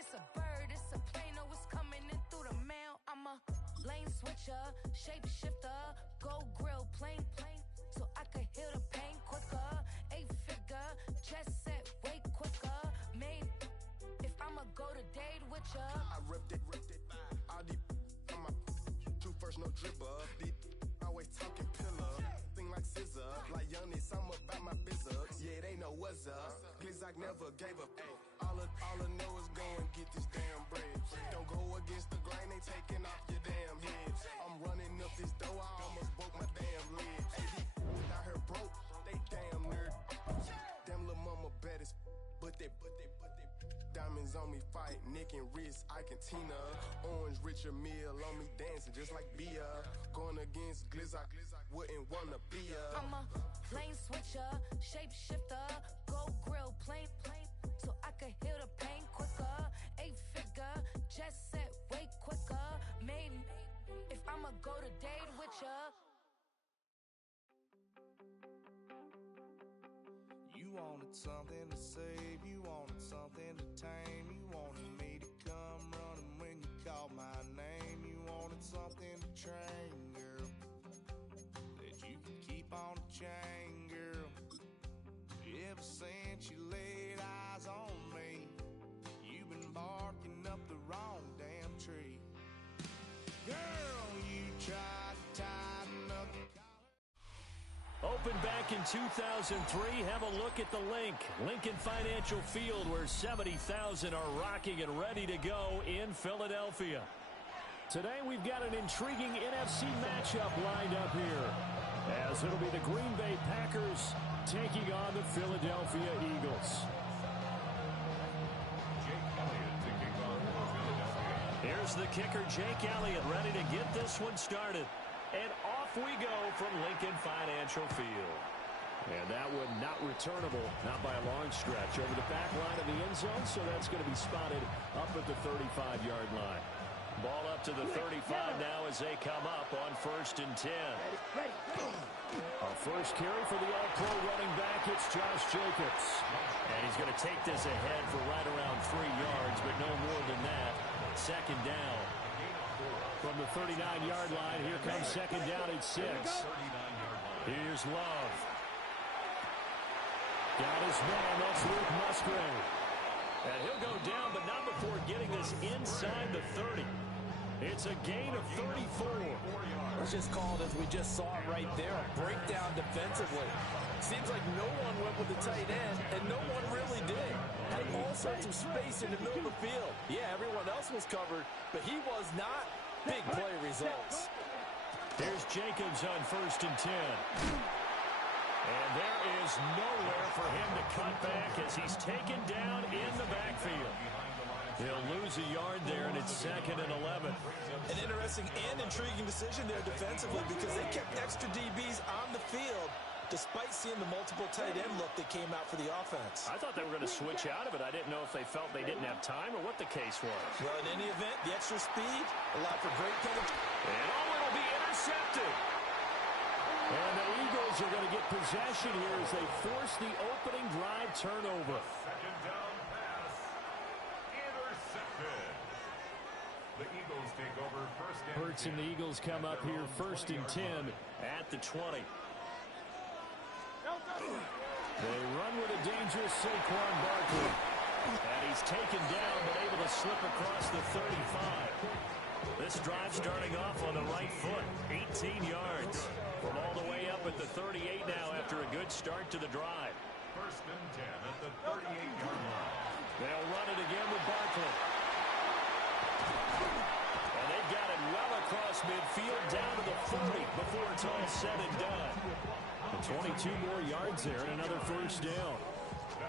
It's a bird, it's a plane, oh, it's coming in through the mail. I'm a lane switcher, shapeshifter, go grill, plane, so I could heal the pain quicker. 8-figure, chest set way quicker. Made if I'ma go to date with ya. I ripped it. All these on my two first, no dribble. These always talking pillar. Thing like scissor, like youngest, I'm about my business. Yeah, they know what's up. Glizzock never gave up. All I know is go and get this damn bread. Don't go against the grain, they taking off your damn head. I'm running up this door, I almost broke my damn leg. Hey, these out here broke, they damn nerd. Damn little mama bad as but they diamonds on me fight, neck and wrist, I can Tina. Orange Richard Mill on me dancing just like Bia. Going against Glizzock, wouldn't wanna be ya. I'm a lane switcher, shapeshifter, go grill, plane, so I could heal the pain quicker. 8-figure, chest set way quicker. Made if I'ma go to date with ya. You wanted something to save, you wanted something to tame. You wanted me to come running when you called my name. You wanted something to train, girl, that you could keep on the chain, girl. Ever since you laid eyes on me, you've been barking up the wrong damn tree. Girl, you tried to tighten up the collar. Opened back in 2003, have a look at the Lincoln Financial Field, where 70,000 are rocking and ready to go in Philadelphia. Today we've got an intriguing NFC matchup lined up here, as it'll be the Green Bay Packers taking on the Philadelphia Eagles. Jake Elliott to kick off for Philadelphia. Here's the kicker, Jake Elliott, ready to get this one started. And off we go from Lincoln Financial Field. And that one not returnable, not by a long stretch, over the back line of the end zone, so that's going to be spotted up at the 35-yard line. Ball up to the 35 now as they come up on 1st and 10. Our first carry for the All-Pro running back, it's Josh Jacobs. And he's going to take this ahead for right around 3 yards, but no more than that. 2nd down. From the 39-yard line, here comes 2nd down at 6. Here's Love. Got his man, that's Luke Musgrave. And he'll go down, but not before getting this inside the 30. It's a gain of 34. Let's just call it as we just saw it right there, a breakdown defensively. Seems like no one went with the tight end, and no one really did. Had all sorts of space in the middle of the field. Yeah, everyone else was covered, but he was not. Big play results. Here's Jacobs on 1st and 10. And there is nowhere for him to cut back as he's taken down in the backfield. He'll lose a yard there, and it's 2nd and 11. An interesting and intriguing decision there defensively, because they kept extra DBs on the field despite seeing the multiple tight end look that came out for the offense. I thought they were going to switch out of it. I didn't know if they felt they didn't have time or what the case was. Well, in any event, the extra speed allowed for great penetration. And it'll be intercepted. And the Eagles are going to get possession here as they force the opening drive turnover. 2nd down pass. Intercepted. The Eagles take over 1st and 10. Hurts and the Eagles come up here 1st and 10 at the 20. They run with a dangerous Saquon Barkley. And he's taken down but able to slip across the 35. This drive starting off on the right foot. 18 yards. From all the way up at the 38 now after a good start to the drive. 1st and 10 at the 38-yard line. They'll run it again with Barkley. And they've got it well across midfield down to the 40 before it's all said and done. And 22 more yards there and another 1st down.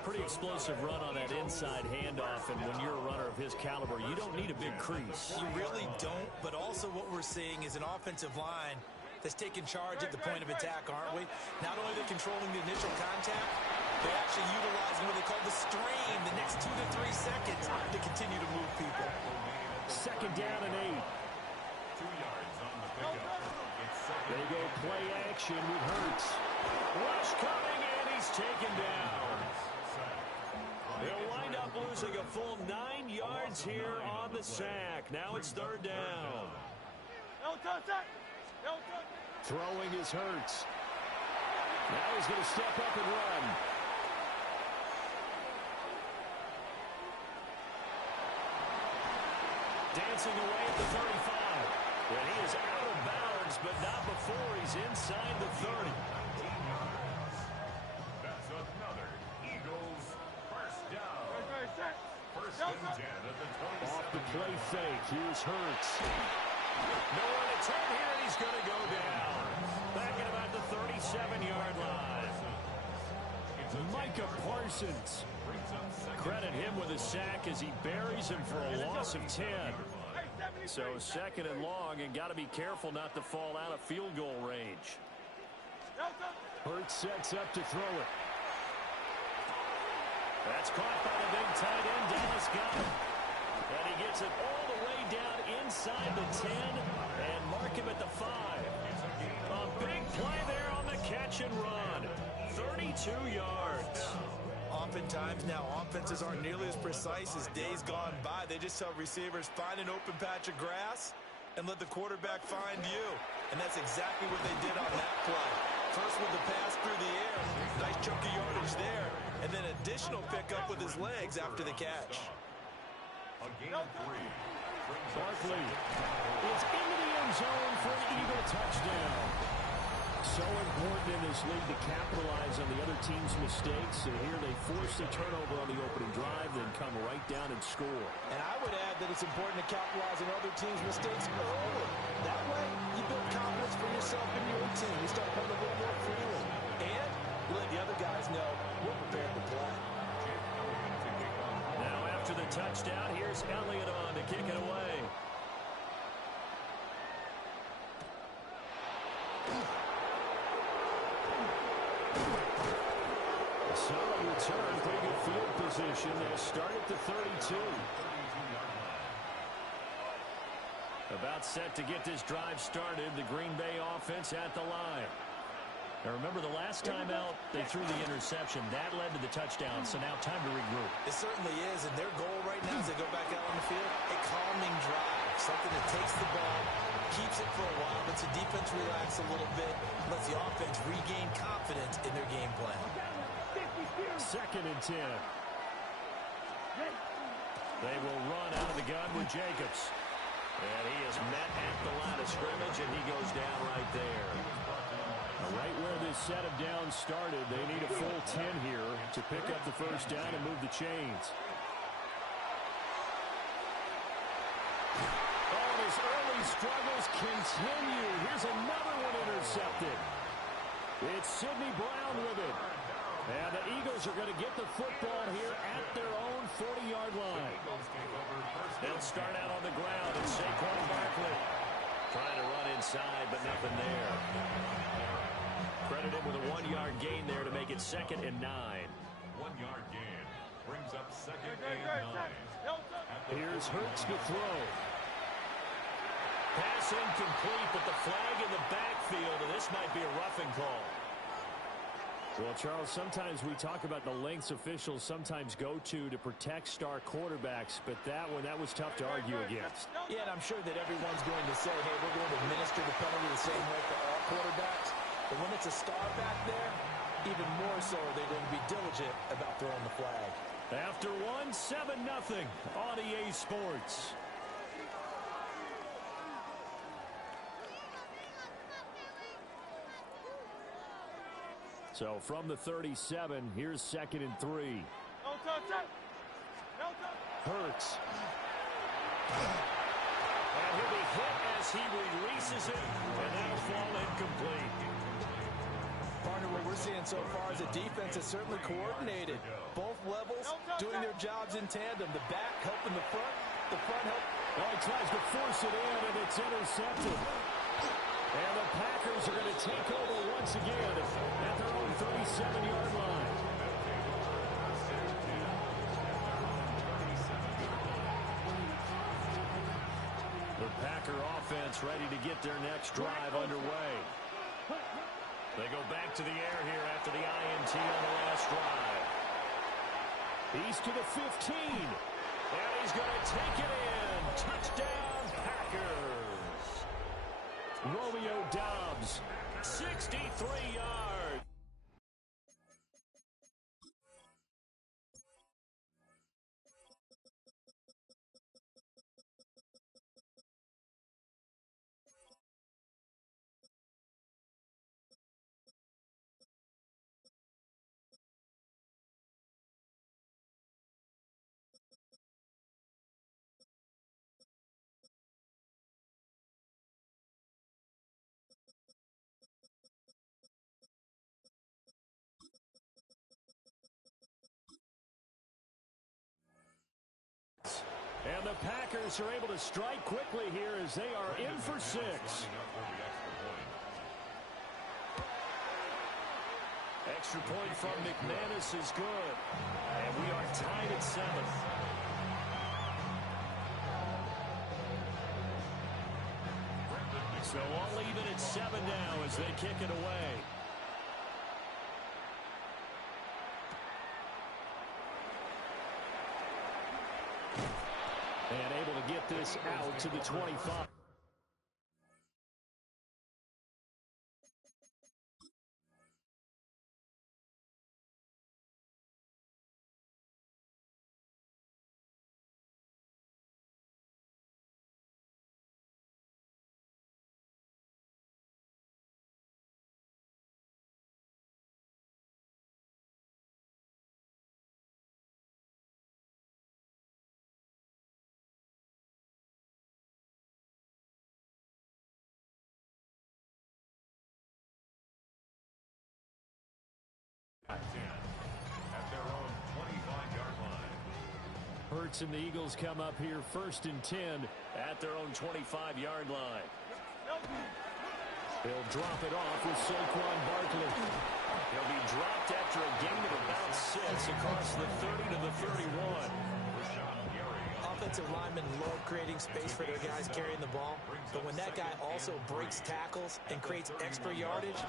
Pretty explosive run on that inside handoff, and when you're a runner of his caliber, you don't need a big crease. You really don't, but also what we're seeing is an offensive line that's taking charge at the point of attack, aren't we? Not only are they controlling the initial contact, they're actually utilizing what they call the strain the next 2 to 3 seconds to continue to move people. 2nd down and 8. 2 yards on the pickup. They go play action with Hurts. Rush coming, and he's taken down. They'll wind up losing a full 9 yards here on the sack. Now it's third down. Throwing is Hurts. Now he's going to step up and run. Dancing away at the 35. And he is out of bounds, but not before he's inside the 30. That's another Eagles first down. First and 10 at the 27. Off the play fake. Here's Hurts. Nowhere to turn here, and he's going to go down. Back at about the 37-yard line. Micah Parsons. Credit him with a sack as he buries him for a loss of 10. So second and long, and got to be careful not to fall out of field goal range. Hurts sets up to throw it. That's caught by the big tight end, Dallas Goedert. And he gets it all the way down inside the 10 and mark him at the 5. A big play there on the catch and run. 32 yards. Oftentimes now offenses aren't nearly as precise as days gone by. They just tell receivers, find an open patch of grass and let the quarterback find you. And that's exactly what they did on that play. First with the pass through the air. Nice chunk of yardage there. And then additional pickup with his legs after the catch. A gain of 3. Barkley is into the end zone for an Eagle touchdown. So important in this league to capitalize on the other team's mistakes. And here they force the turnover on the opening drive, then come right down and score. And I would add that it's important to capitalize on other teams' mistakes early. That way, you build confidence for yourself and your team. You start playing a little more freely. And let the other guys know we're prepared to play. Now after the touchdown, here's Elliott on to kick it away. Solid return, pretty good field position. They'll start at the 32. About set to get this drive started. The Green Bay offense at the line. Now remember, the last time out, they threw the interception. That led to the touchdown, so now time to regroup. It certainly is, and their goal right now as they go back out on the field, a calming drive. Something that takes the ball, keeps it for a while, lets the defense relax a little bit, lets the offense regain confidence in their game plan. Second and 10. They will run out of the gun with Jacobs. And he is met at the line of scrimmage, and he goes down right there. Right where this set of downs started, they need a full 10 here to pick up the first down and move the chains. Oh, his early struggles continue. Here's another one intercepted. It's Sidney Brown with it. And the Eagles are going to get the football here at their own 40-yard line. They'll start out on the ground, and Saquon Barkley trying to run inside, but nothing there. Credit him with a 1-yard gain there to make it second and 9. 1-yard gain brings up second and 9. Here's Hurts to throw. Pass incomplete, but the flag in the backfield, and this might be a roughing call. Well, Charles, sometimes we talk about the lengths officials sometimes go to protect star quarterbacks, but that was tough to argue against. Yeah, and I'm sure that everyone's going to say, hey, we're going to administer the penalty the same way for all quarterbacks. But when it's a star back there, even more so are they going to be diligent about throwing the flag. After 7-0 on EA Sports. So from the 37, here's second and 3. Hurts. And he'll be hit as he releases it, and that'll fall incomplete. Partner, what we're seeing so far is a defense that's certainly coordinated. Both levels doing their jobs in tandem. The back helping the front help. Well, he tries to force it in, and it's intercepted. And the Packers are going to take over once again at their own 37-yard line. The Packer offense ready to get their next drive underway. They go back to the air here after the INT on the last drive. He's to the 15. And he's going to take it in. Touchdown, Packers. Romeo Doubs, 63 yards. And the Packers are able to strike quickly here as they are in for 6. Extra point from McManus is good. And we are tied at 7. So all even at 7 now as they kick it away. And able to get this out to the 25. At their own 25-yard line. Hurts and the Eagles come up here 1st and 10 at their own 25-yard line. They'll drop it off with Saquon Barkley. He'll be dropped after a gain of about 6 across the 30 to the 31. Offensive linemen love creating space for their guys carrying the ball, but when that guy also breaks tackles and creates extra yardage,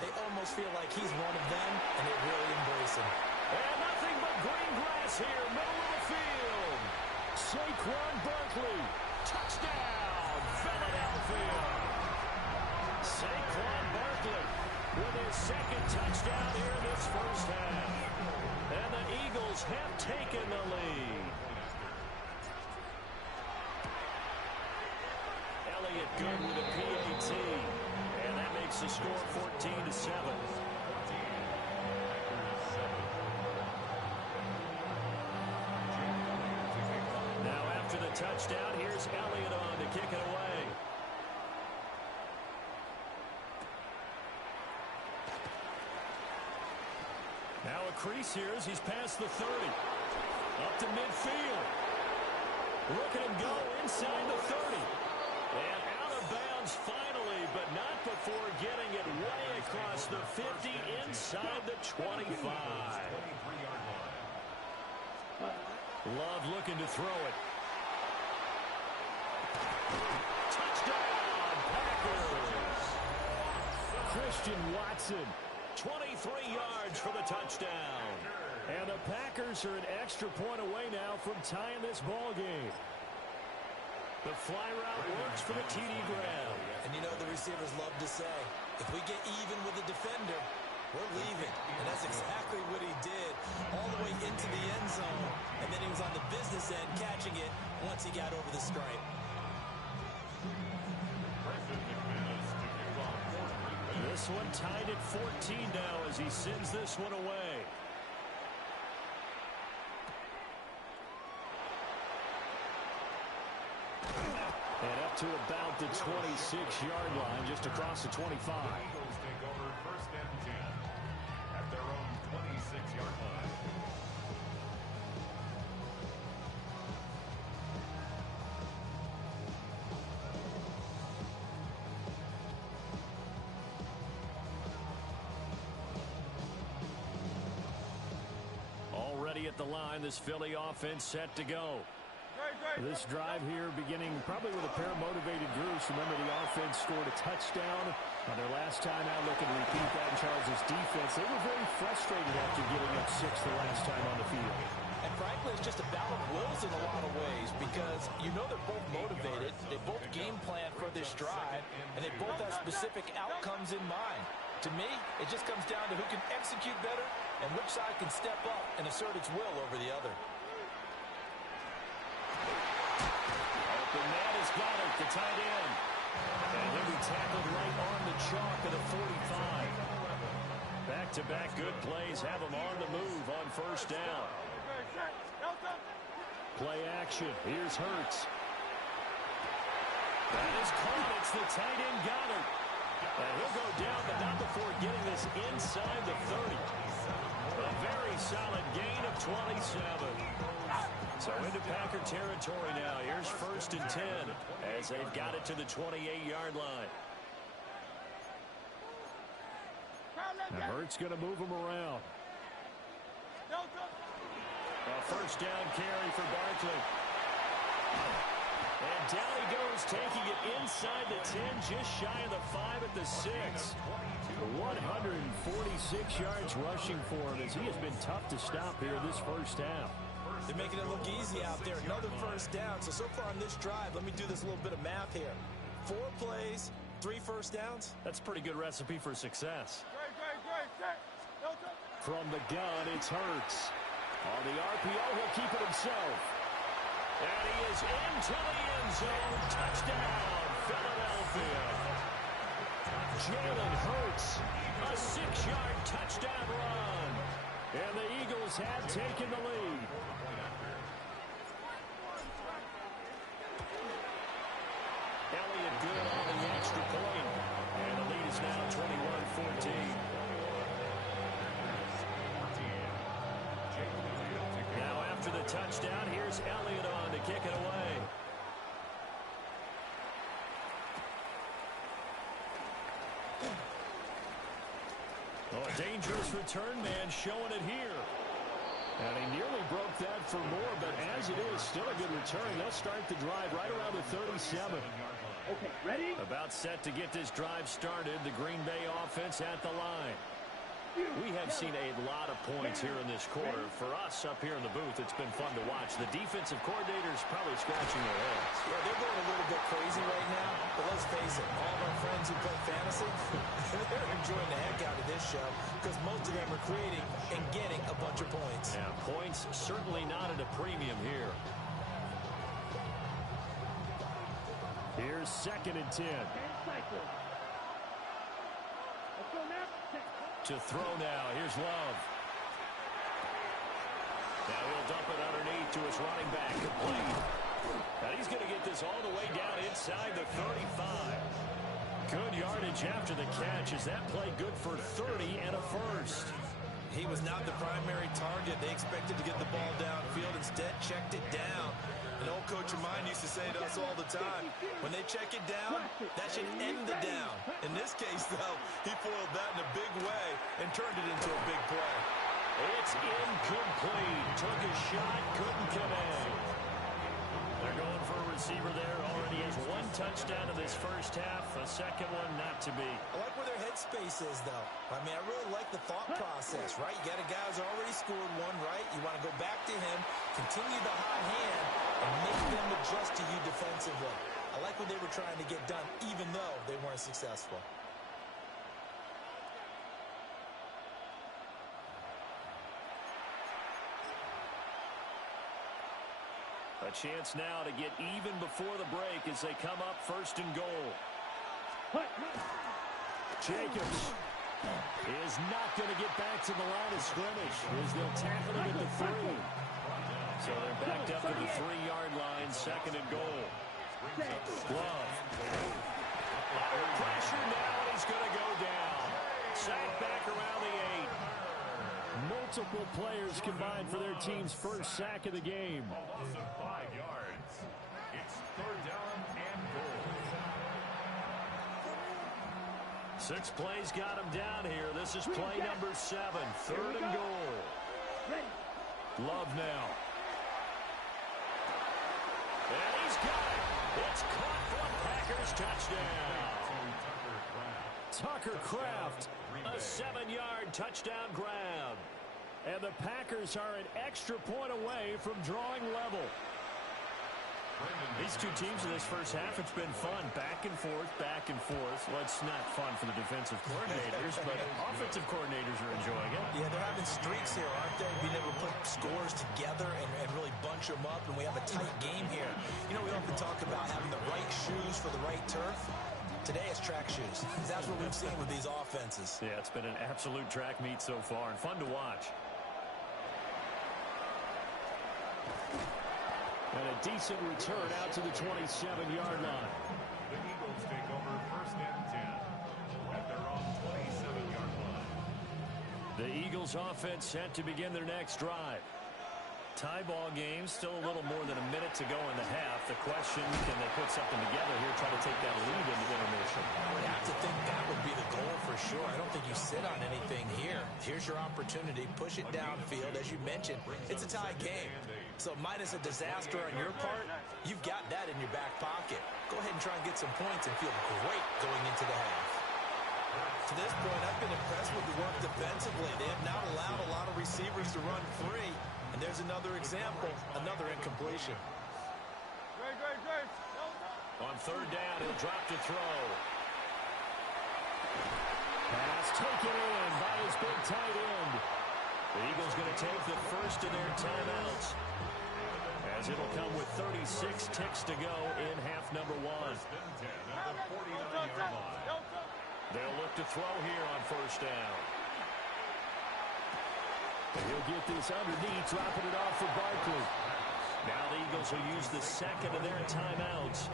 they almost feel like he's one of them, and they really embrace him. And nothing but green grass here, middle of the field. Saquon Barkley, touchdown, Philadelphia. Saquon Barkley with his 2nd touchdown here in this first half. And the Eagles have taken the lead. Elliott good with a PAT. And that makes the score 14-7. Now after the touchdown, here's Elliott on to kick it away. Now a crease here as he's past the 30. Up to midfield. Look at him go inside the 30. And out of bounds finally, but not before getting it way across the 50 inside the 25. Love looking to throw it. Touchdown, Packers! Christian Watson, 23 yards for the touchdown. And the Packers are an extra point away now from tying this ball game. The fly route works for the TD grab. And you know the receivers love to say, if we get even with the defender, we're leaving. And that's exactly what he did all the way into the end zone. And then he was on the business end catching it once he got over the stripe. This one tied at 14 now as he sends this one away. And up to about the 26-yard line, just across the 25. The Eagles take over 1st and 10 at their own 26-yard line. Already at the line, this Philly offense set to go. This drive here beginning probably with a pair of motivated groups. Remember, the offense scored a touchdown on their last time out. Looking to repeat that in Charles' defense. They were very frustrated after giving up 6 the last time on the field. And frankly, it's just a battle of wills in a lot of ways because you know they're both motivated, they both game plan for this drive, and they both have specific outcomes in mind. To me, it just comes down to who can execute better and which side can step up and assert its will over the other. Open man has got it, the tight end. And he'll be tackled right on the chalk at the 45. Back-to-back good plays have him on the move on first down. Play action. Here's Hurts. That is caught. It's the tight end Goddard. And he'll go down, but not before getting this inside the 30. A very solid gain of 27. So into Packer territory now. Here's 1st and 10 as they've got it to the 28-yard line. Now Hurts going to move him around. A first down carry for Barkley. And down he goes, taking it inside the 10, just shy of the 5 at the 6. 146 yards rushing for him as he has been tough to stop here this first half. They're making it look easy out there. Another first down. So far on this drive, let me do this little bit of math here. 4 plays, 3 first downs. That's a pretty good recipe for success. From the gun, it's Hurts. On the RPO, he'll keep it himself. And he is into the end zone. Touchdown, Philadelphia. Jalen Hurts, a 6-yard touchdown run. And the Eagles have taken the lead. Elliott good on the extra point. And the lead is now 21-14. Now after the touchdown, here's Elliott on to kick it away. Oh, a dangerous return man showing it here. And he nearly broke that for more, but as it is, still a good return. They'll start the drive right around the 37. Okay, ready? About set to get this drive started. The Green Bay offense at the line. We have seen a lot of points here in this quarter. For us up here in the booth, it's been fun to watch. The defensive coordinators probably scratching their heads. Yeah, they're going a little bit crazy right now, but let's face it, all of our friends who play fantasy, they're enjoying the heck out of this show because most of them are creating and getting a bunch of points. Yeah, points certainly not at a premium here. Here's 2nd and 10. To throw now. Here's Love. Now he'll dump it underneath to his running back. Complete. And he's going to get this all the way down inside the 35. Good yardage after the catch. Is that play good for 30 and a first? He was not the primary target. They expected to get the ball downfield. Instead, checked it down. An old coach of mine used to say to us all the time, when they check it down, that should end the down. In this case, though, he foiled that in a big way and turned it into a big play. It's incomplete. Took a shot, couldn't connect. They're going for a receiver there. Already has 1 touchdown in this first half. A second one not to be. I like where their headspace is, though. I mean, I really like the thought process, right? You got a guy who's already scored 1, right? You want to go back to him, continue the hot hand, and make them adjust to you defensively. I like what they were trying to get done, even though they weren't successful. A chance now to get even before the break as they come up 1st and goal. Jacobs is not going to get back to the line of scrimmage as they'll tackle him at the 3. So they're backed up to the 3-yard line, 2nd and goal. Love. Pressure now, and he's going to go down. Sacked back around the 8. Multiple players combined for their team's first sack of the game. A loss of 5 yards. It's 3rd down and goal. 6 plays got him down here. This is play number 7. 3rd and goal. Love now. And he's got it. It's caught for a Packers touchdown. Tucker Kraft, a 7-yard touchdown grab. And the Packers are an extra point away from drawing level. These two teams in this first half, it's been fun. Back and forth, back and forth. Well, it's not fun for the defensive coordinators, but offensive coordinators are enjoying it. Yeah, they're having streaks here, aren't they? Being able to put scores together and really bunch them up, and we have a tight game here. You know, we often talk about having the right shoes for the right turf. Today it's track shoes. That's what we've seen with these offenses. Yeah, it's been an absolute track meet so far and fun to watch. And a decent return out to the 27-yard line. The Eagles take over 1st and 10 at their own 27-yard line. The Eagles offense set to begin their next drive. Tie ball game, still a little more than a minute to go in the half. The question, can they put something together here, try to take that lead into intermission? I would have to think that would be the goal for sure. I don't think you sit on anything here. Here's your opportunity. Push it downfield. As you mentioned, it's a tie game. So minus a disaster on your part, you've got that in your back pocket. Go ahead and try and get some points and feel great going into the half. To this point, I've been impressed with the work defensively. They have not allowed a lot of receivers to run free. And there's another example, another incompletion. On 3rd down, he'll drop to throw. Pass taken in by his big tight end. The Eagles going to take the first of their timeouts, as it'll come with 36 ticks to go in half number 1. They'll look to throw here on 1st down. He'll get this underneath, dropping it off for Barkley. Now the Eagles will use the second of their timeouts.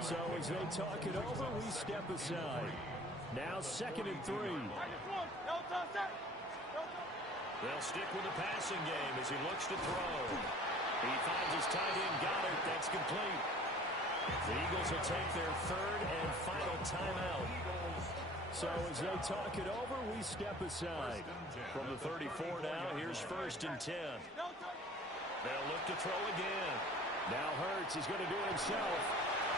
So as they talk it over, we step aside. Now 2nd and 3. They'll stick with the passing game as he looks to throw. He finds his tight end, Goddard. That's complete. The Eagles will take their 3rd and final timeout. So as they talk it over, we step aside. From the 34 now, here's 1st and 10. They'll look to throw again. Now Hurts is going to do it himself.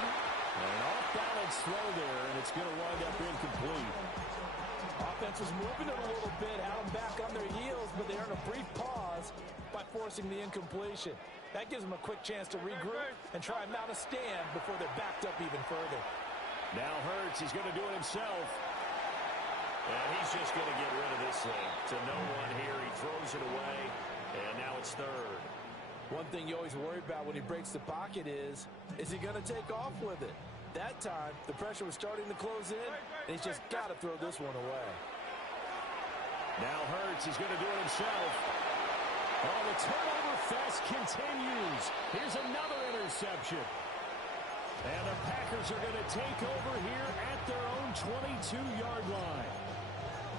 An off-balance throw there, and it's going to wind up incomplete. Offense was moving it a little bit, had them back on their heels, but they earned a brief pause by forcing the incompletion. That gives them a quick chance to regroup and try and mount a stand before they're backed up even further. Now Hurts, he's going to do it himself. And he's just going to get rid of this thing. To no one here, he throws it away, and now it's 3rd. One thing you always worry about when he breaks the pocket is he going to take off with it? That time, the pressure was starting to close in, and he's just got to throw this one away. Now Hurts, he's going to do it himself. Oh, the turnover fest continues. Here's another interception. And the Packers are going to take over here at their own 22-yard line.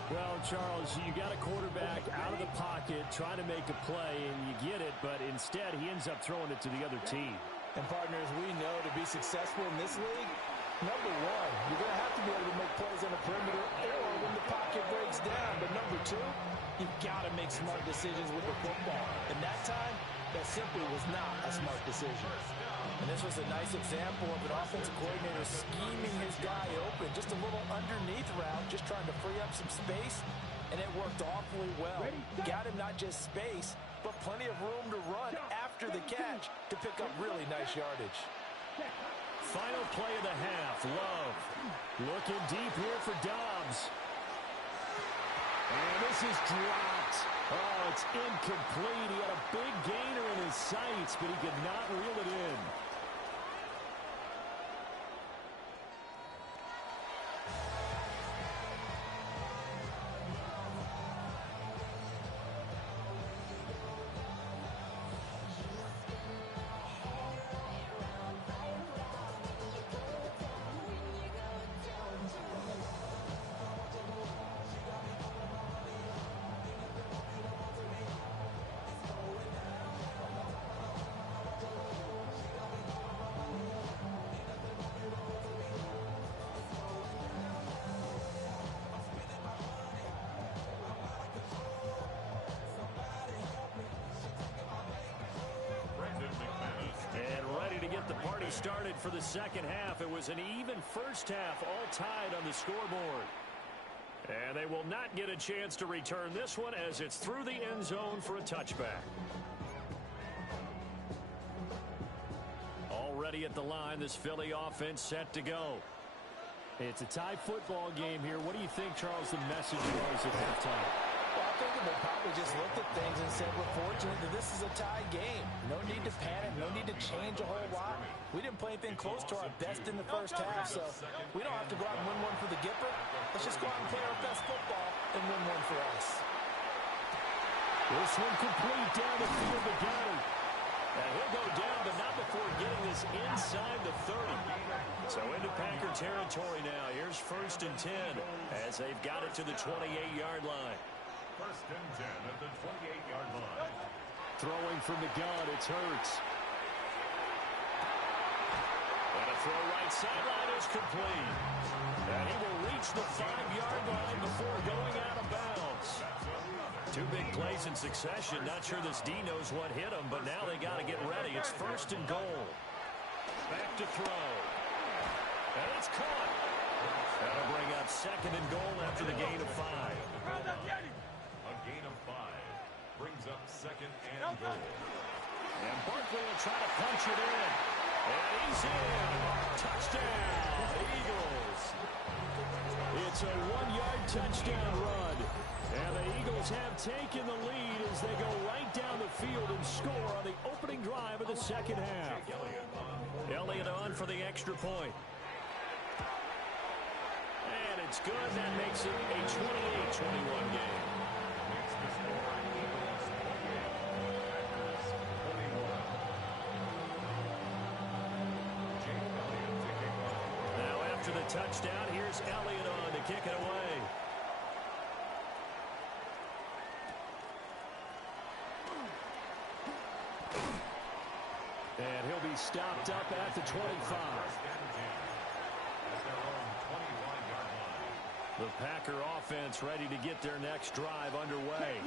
Well, Charles, you got a quarterback out of the pocket trying to make a play, and you get it, but instead he ends up throwing it to the other team. And, partners, we know to be successful in this league, number one, you're going to have to be able to make plays on the perimeter or when the pocket breaks down. But number two, you've got to make smart decisions with the football. And that time, that simply was not a smart decision. And this was a nice example of an offensive coordinator scheming his guy open. Just a little underneath route, just trying to free up some space. And it worked awfully well. Got him not just space, but plenty of room to run after the catch to pick up really nice yardage. Final play of the half. Love looking deep here for Dobbs. And this is dropped. Oh, it's incomplete. He had a big gainer in his sights, but he could not reel it in. Started for the second half. It was an even first half, all tied on the scoreboard. And they will not get a chance to return this one as it's through the end zone for a touchback. Already at the line, this Philly offense set to go. It's a tie football game here. What do you think, Charles, the message was at halftime? Well, I think they probably just looked at things and said, we're fortunate that this is a tie game. No need to panic. No need to change a whole lot. We didn't play anything close to our best in the first half, so we don't have to go out and win one for the Gipper. Let's just go out and play our best football and win one for us. This one complete down the field to Goddard. And he'll go down, but not before getting this inside the 30. So into Packer territory now. Here's 1st and 10 as they've got it to the 28-yard line. 1st and 10 at the 28-yard line. Throwing from the gun, it's Hurts. And a throw right sideline is complete. And he will reach the 5-yard line before going out of bounds. 2 big plays in succession. Not sure this D knows what hit him, but now they got to get ready. It's 1st and goal. Back to throw. And it's caught. That'll bring up 2nd and goal after the gain of 5. A gain of 5 brings up 2nd and goal. And Barkley will try to punch it in. And he's in. Touchdown, Eagles. It's a 1-yard touchdown run. And the Eagles have taken the lead as they go right down the field and score on the opening drive of the second half. Elliott on for the extra point. And it's good. That makes it a 28-21 game. Now after the touchdown, here's Elliott on to kick it away. And he'll be stopped up at the 25. The Packer offense ready to get their next drive underway.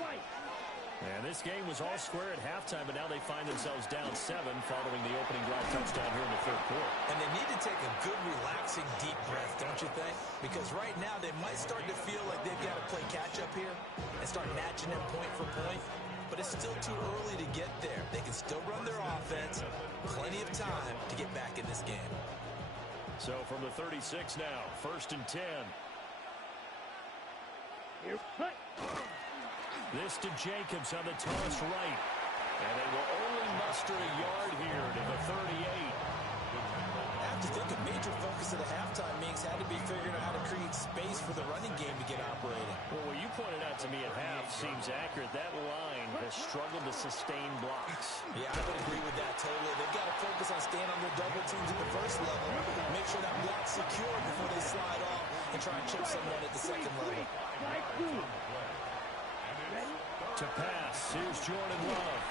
And this game was all square at halftime, but now they find themselves down 7 following the opening drive touchdown here in the 3rd quarter. And they need to take a good, relaxing, deep breath, don't you think? Because right now they might start to feel like they've got to play catch-up here and start matching them point for point. But it's still too early to get there. They can still run their offense. Plenty of time to get back in this game. So from the 36 now, 1st and 10. This to Jacobs on the toss right. And they will only muster a yard here to the 38. I have to think a major focus of the halftime meetings had to be figuring out how to create space for the running game to get operating. Well, what you pointed out to me at half seems accurate. That line has struggled to sustain blocks. Yeah, I would agree with that totally. They've got to focus on staying on their double teams at the first level. Make sure that block's secure before they slide off and try and chip someone at the second level. To pass, here's Jordan Love.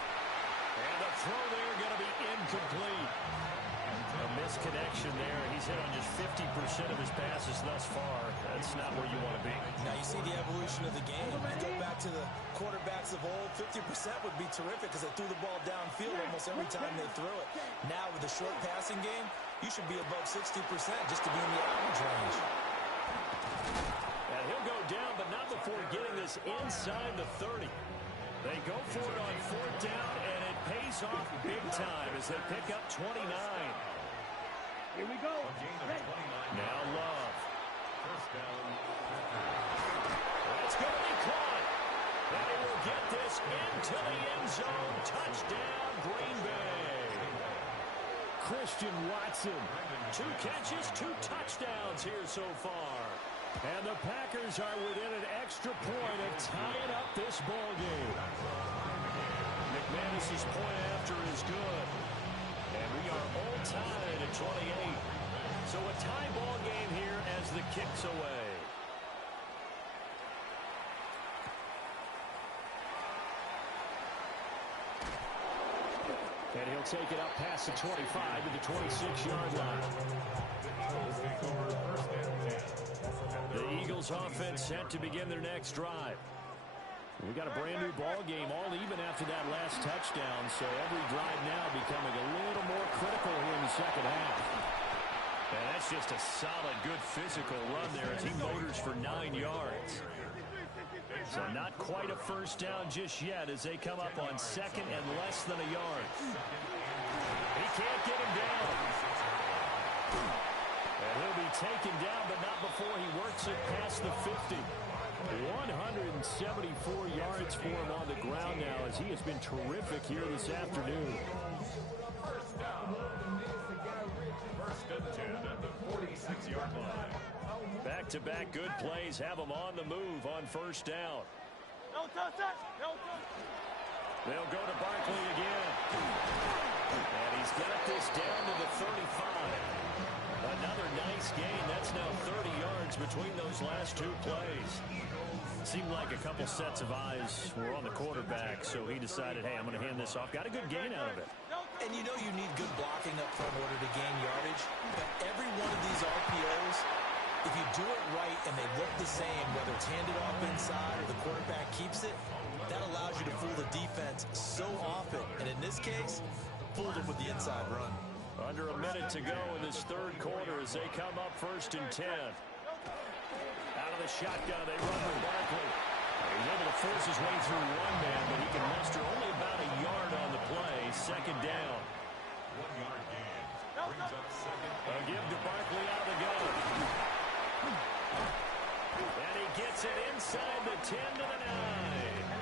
And the throw there going to be incomplete. A misconnection there. He's hit on just 50% of his passes thus far. That's not where you want to be. Now you see the evolution of the game. You go back to the quarterbacks of old, 50% would be terrific because they threw the ball downfield almost every time they threw it. Now with the short passing game, you should be above 60% just to be in the average range. And he'll go down, but not before getting this inside the 30. They go for it on 4th down, and it pays off big time as they pick up 29. Here we go. Now Love. First down. That's going to be caught. And he will get this into the end zone. Touchdown, Green Bay. Christian Watson. 2 catches, 2 touchdowns here so far. And the Packers are within an extra point of tying up this ball game. McManus's point after is good. And we are all tied at 28. So a tie ball game here as the kick's away. And he'll take it up past the 25 to the 26-yard line. The Eagles offense set to begin their next drive. We got a brand new ball game, all even after that last touchdown, so every drive now becoming a little more critical here in the second half. And that's just a solid, good physical run there as he motors for 9 yards. So not quite a first down just yet as they come up on second and less than a yard. He can't get him down. And he'll be taken down, but not before he works it past the 50. 174 yards for him on the ground now as he has been terrific here this afternoon. First down. First and 10 at the 46-yard line. Back-to-back good plays have him on the move on first down. No touch that. No touch. They'll go to Barkley again. And he's got this down to the 35. Another nice gain. That's now 30 yards between those last two plays. Seemed like a couple sets of eyes were on the quarterback, so he decided, hey, I'm going to hand this off. Got a good gain out of it. And you know you need good blocking up front in order to gain yardage. But every one of these RPOs, if you do it right and they look the same, whether it's handed off inside or the quarterback keeps it, that allows you to fool the defense so often. And in this case, fooled them with the inside run. Under a minute to go in this third quarter as they come up first and 10. Out of the shotgun, they run with Barkley. He's able to force his way through one man, but he can muster only about a yard on the play. Second down. 1 yard gain. Brings up second. A give to Barkley out of the gun. And he gets it inside the 10 to the 9.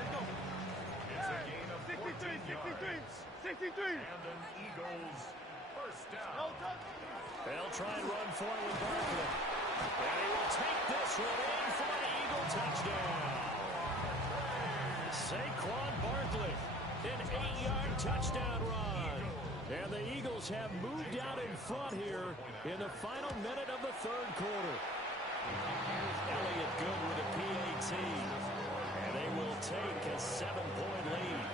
It's a gain of 14 yards. 63. And an Eagles first down. They'll try and run for it with Barkley. And he will take this one in for an Eagle touchdown. Saquon Barkley, an 8-yard touchdown run. And the Eagles have moved out in front here in the final minute of the third quarter. Elliott good with a PAT. And they will take a 7-point lead.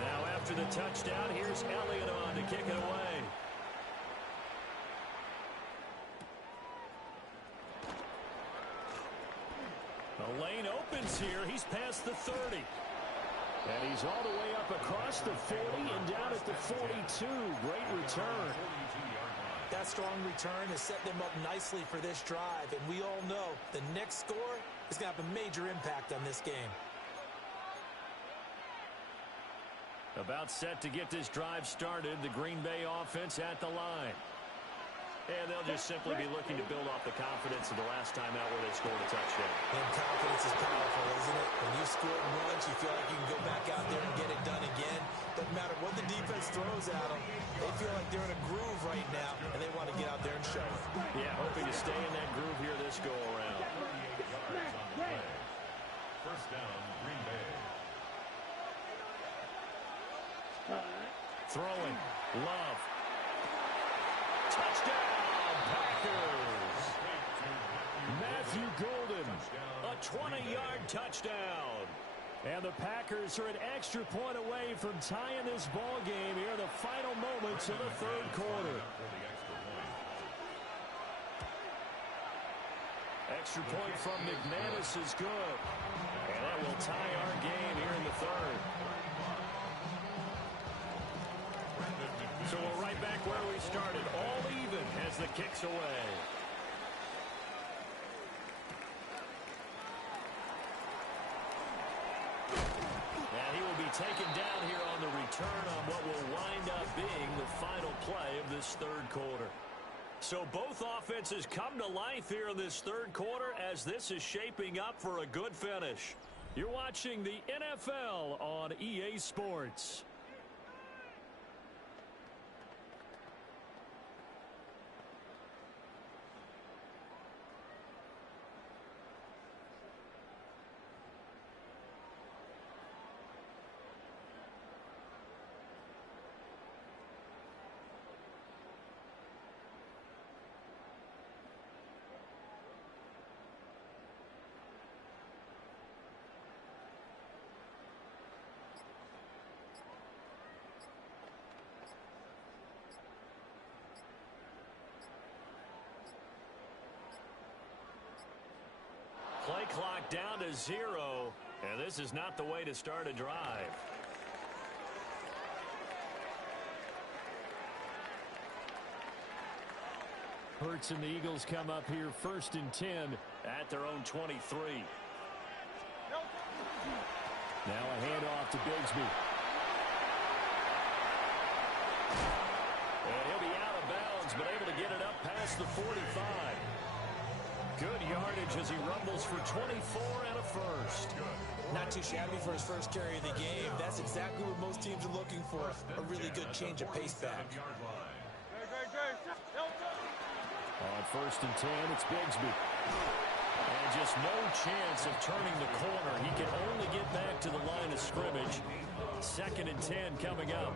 Now after the touchdown, here's Elliott on to kick it away. The lane opens here. He's past the 30. And he's all the way up across the 40 and down at the 42. Great return. That strong return has set them up nicely for this drive. And we all know the next score is going to have a major impact on this game. About set to get this drive started. The Green Bay offense at the line. And they'll just simply be looking to build off the confidence of the last time out where they scored a touchdown. And confidence is powerful, isn't it? When you scored once, you feel like you can go back out there and get it done again. Doesn't matter what the defense throws at them. They feel like they're in a groove right now, and they want to get out there and show it. Yeah, hoping to stay in that groove here this go-around. 38 yards on the play. First down, Green Bay. Throwing. Love. Touchdown, Packers. Matthew Golden, a 20-yard touchdown. And the Packers are an extra point away from tying this ball game here in the final moments of the third quarter. Extra point from McManus is good. And that will tie our game here in the third. So we're right back where we started, all even as the kick's away. And he will be taken down here on the return on what will wind up being the final play of this third quarter. So both offenses come to life here in this third quarter as this is shaping up for a good finish. You're watching the NFL on EA Sports. Play clock down to 0, and this is not the way to start a drive. Hurts and the Eagles come up here 1st and 10 at their own 23. Now a handoff to Bigsby. And he'll be out of bounds, but able to get it up past the 45. Good yardage as he rumbles for 24 and a first. Not too shabby for his first carry of the game. That's exactly what most teams are looking for, a really good change of pace back. On 1st and 10, it's Bigsby. And just no chance of turning the corner. He can only get back to the line of scrimmage. 2nd and 10 coming up.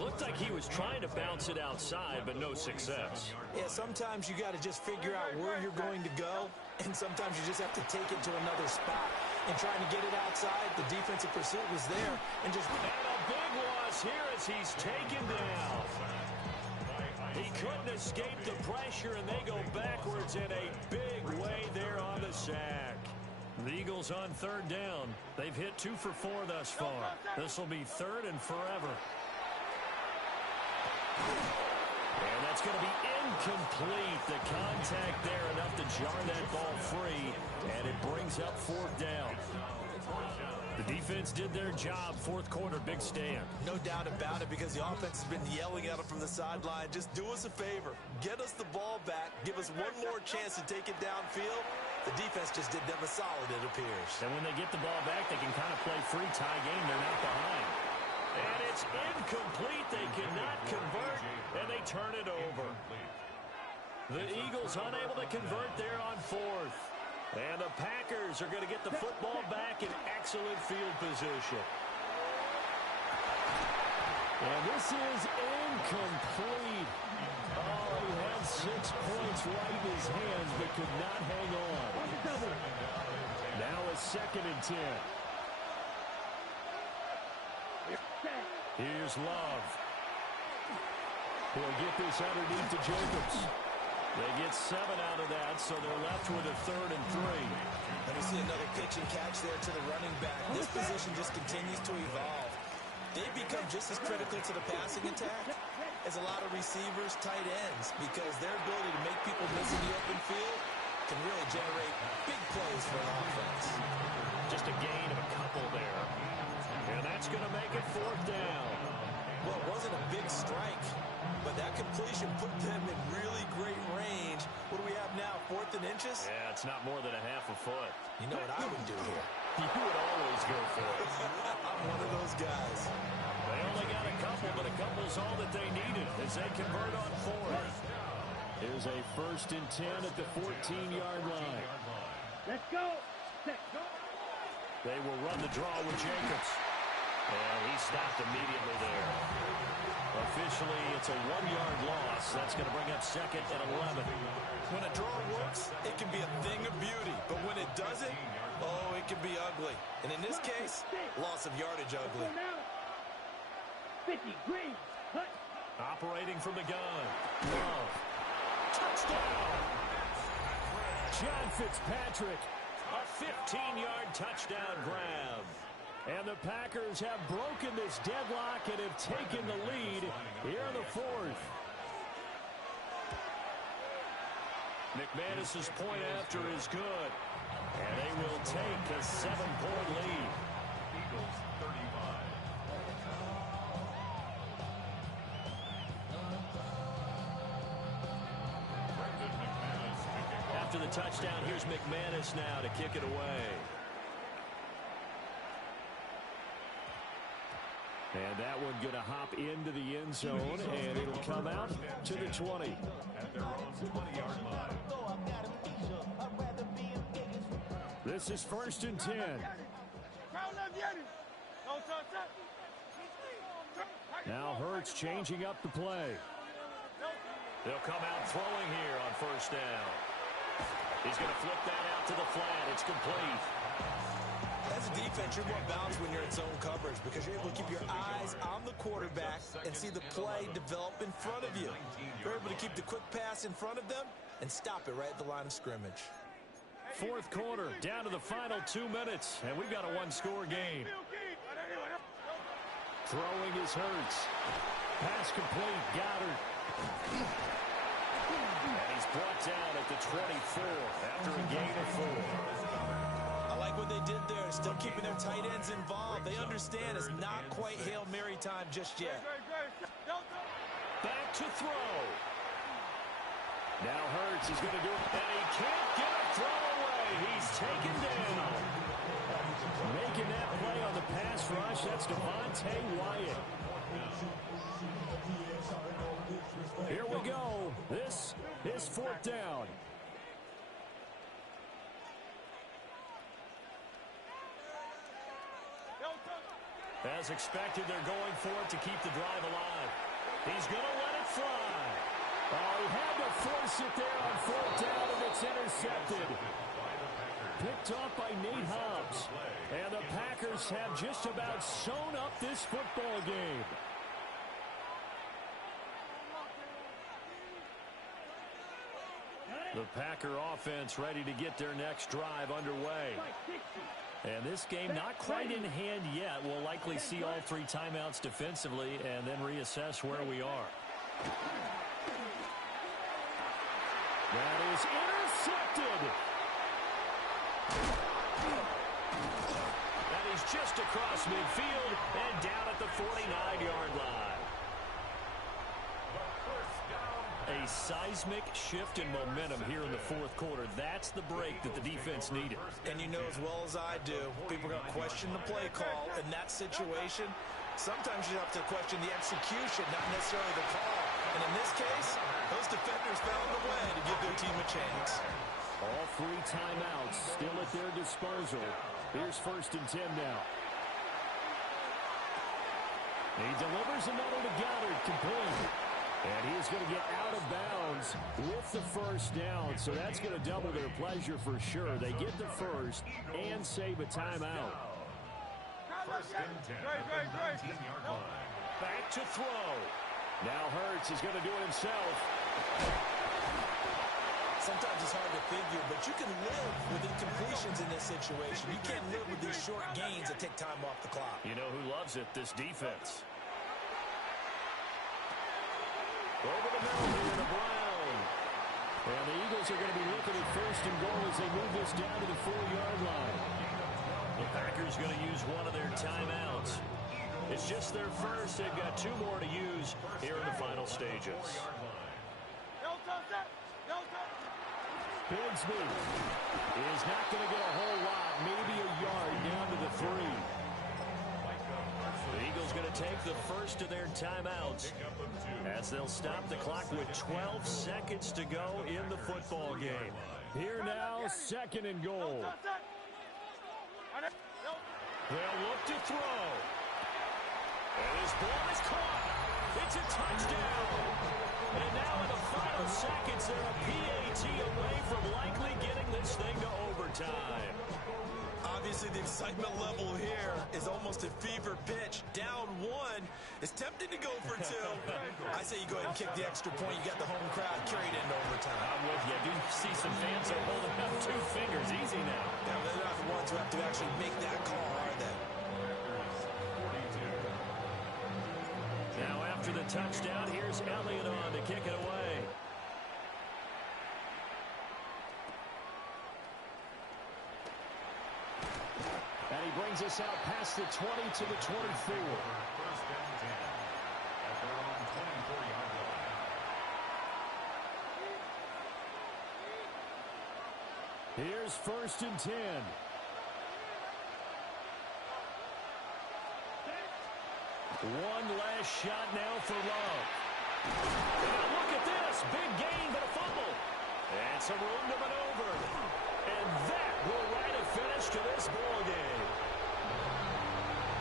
Looked like he was trying to bounce it outside, but no success. Yeah, sometimes you got to just figure out where you're going to go, and sometimes you just have to take it to another spot. And trying to get it outside, the defensive pursuit was there. And a big loss here as he's taken down. He couldn't escape the pressure, and they go backwards in a big way there on the sack. The Eagles on 3rd down. They've hit 2 for 4 thus far. This will be 3rd and forever. And that's going to be incomplete. The contact there enough to jar that ball free, and it brings up 4th down. The defense did their job. 4th quarter, big stand. No doubt about it, because the offense has been yelling at him from the sideline. Just do us a favor. Get us the ball back. Give us one more chance to take it downfield. The defense just did them a solid, it appears. And when they get the ball back, they can kind of play free tie game. They're not behind. And it's incomplete. They cannot convert, and they turn it over. The Eagles unable to convert there on 4th. And the Packers are going to get the football back in excellent field position. And this is incomplete. Oh, he had 6 points right in his hands, but could not hang on. Now a 2nd and 10. Here's Love. He'll get this underneath to Jacobs. They get 7 out of that, so they're left with a 3rd and 3. Let me see another pitch and catch there to the running back. This position just continues to evolve. They become just as critical to the passing attack as a lot of receivers, tight ends, because their ability to make people miss in the open field can really generate big plays for an offense. Just a gain of a couple there. And that's going to make it 4th down. Well, it wasn't a big strike, but that completion put them in really great range. What do we have now, 4th and inches? Yeah, it's not more than a half a foot. You know what I would do here? You would always go for it. I'm one of those guys. They only got a couple, but a couple's all that they needed as they convert on 4th. Here's a 1st and 10 at the 14-yard line. Let's go. Let's go. They will run the draw with Jacobs. And he stopped immediately there. Officially, it's a 1-yard loss. That's going to bring up 2nd and 11. When a draw works, it can be a thing of beauty. But when it doesn't, oh, it can be ugly. And in this case, loss of yardage ugly. 50 green. Operating from the gun. Love. Touchdown! John Fitzpatrick. A 15-yard touchdown grab. And the Packers have broken this deadlock and have taken the lead here in the 4th. McManus's point after is good. And they will take a 7-point lead. Eagles 35. After the touchdown, here's McManus now to kick it away. And that one going to hop into the end zone, and it'll come out to the 20. At their own 20-yard line. This is 1st and 10. Now Hurts changing up the play. They'll come out throwing here on 1st down. He's going to flip that out to the flat. It's complete. As a defense, you're more balanced when you're in zone coverage because you're able to keep your eyes on the quarterback and see the play develop in front of you. You're able to keep the quick pass in front of them and stop it right at the line of scrimmage. 4th quarter, down to the final 2 minutes, and we've got a 1-score game. Throwing is Hurts. Pass complete, Goddard. And he's brought down at the 24 after a gain of 4. I like what they did there, still keeping their tight ends involved. They understand it's not quite Hail Mary time just yet. Back to throw. Now Hurts is going to do it, and he can't get a throw away. He's taken down. Making that play on the pass rush, that's Devontae Wyatt. Here we go. This is 4th down. As expected, they're going for it to keep the drive alive. He's going to let it fly. Oh, he had to force it there on 4th down, and it's intercepted. Picked off by Nate Hobbs. And the Packers have just about sewn up this football game. The Packer offense ready to get their next drive underway. And this game not quite in hand yet. We'll likely see all 3 timeouts defensively and then reassess where we are. That is intercepted. That is just across midfield and down at the 49-yard line. A seismic shift in momentum here in the 4th quarter. That's the break that the defense needed. And you know as well as I do, people are going to question the play call in that situation. Sometimes you have to question the execution, not necessarily the call. And in this case, those defenders found a way to give their team a chance. All 3 timeouts still at their disposal. Here's 1st and 10 now. He delivers another to Goddard, complete. And he's going to get out of bounds with the 1st down. So that's going to double their pleasure for sure. They get the 1st and save a timeout. 1st and 10 at the 19-yard line. Back to throw. Now Hurts is going to do it himself. Sometimes it's hard to figure, but you can live with incompletions in this situation. You can't live with these short gains that take time off the clock. You know who loves it? This defense. Over the middle here to Brown. And the Eagles are going to be looking at 1st and goal as they move this down to the 4-yard line. The Packers going to use one of their timeouts. It's just their first. They've got 2 more to use here in the final stages. Bigsby is not going to get a whole lot, maybe a yard down to the 3. The Eagles going to take the first of their timeouts as they'll stop the clock with 12 seconds to go in the football game. Here now, 2nd and goal. They'll look to throw. And his ball is caught. It's a touchdown. And now in the final seconds, they're a PAT away from likely getting this thing to overtime. Obviously, the excitement level here is almost a fever pitch. Down 1. It's tempting to go for 2. I say you go ahead and kick the extra point. You got the home crowd carried into overtime. I'm with you. I do see some fans are holding up 2 fingers. Easy now. Yeah, they're not the ones who have to actually make that call, are they? Now after the touchdown, here's Elliott on to kick it away. And he brings us out past the 20 to the 24. 1st and 10 at their own 24-yard line. Here's 1st and 10. One last shot now for Love. And now look at this. Big gain, but a fumble. And some room to maneuver. And that will write a finish to this ball game.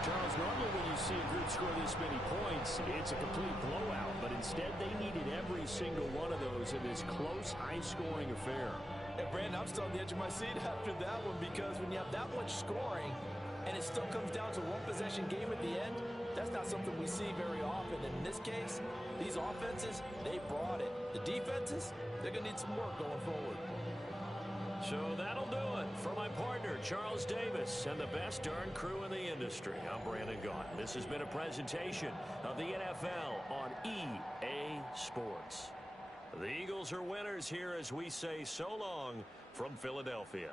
Charles, normally when you see a group score this many points, it's a complete blowout. But instead, they needed every single one of those in this close, high-scoring affair. And Brandon, I'm still on the edge of my seat after that one because when you have that much scoring and it still comes down to 1-possession game at the end, that's not something we see very often. And in this case, these offenses, they brought it. The defenses, they're going to need some work going forward. So that'll do it for my partner, Charles Davis, and the best darn crew in the industry. I'm Brandon Gaudin. This has been a presentation of the NFL on EA Sports. The Eagles are winners here as we say so long from Philadelphia.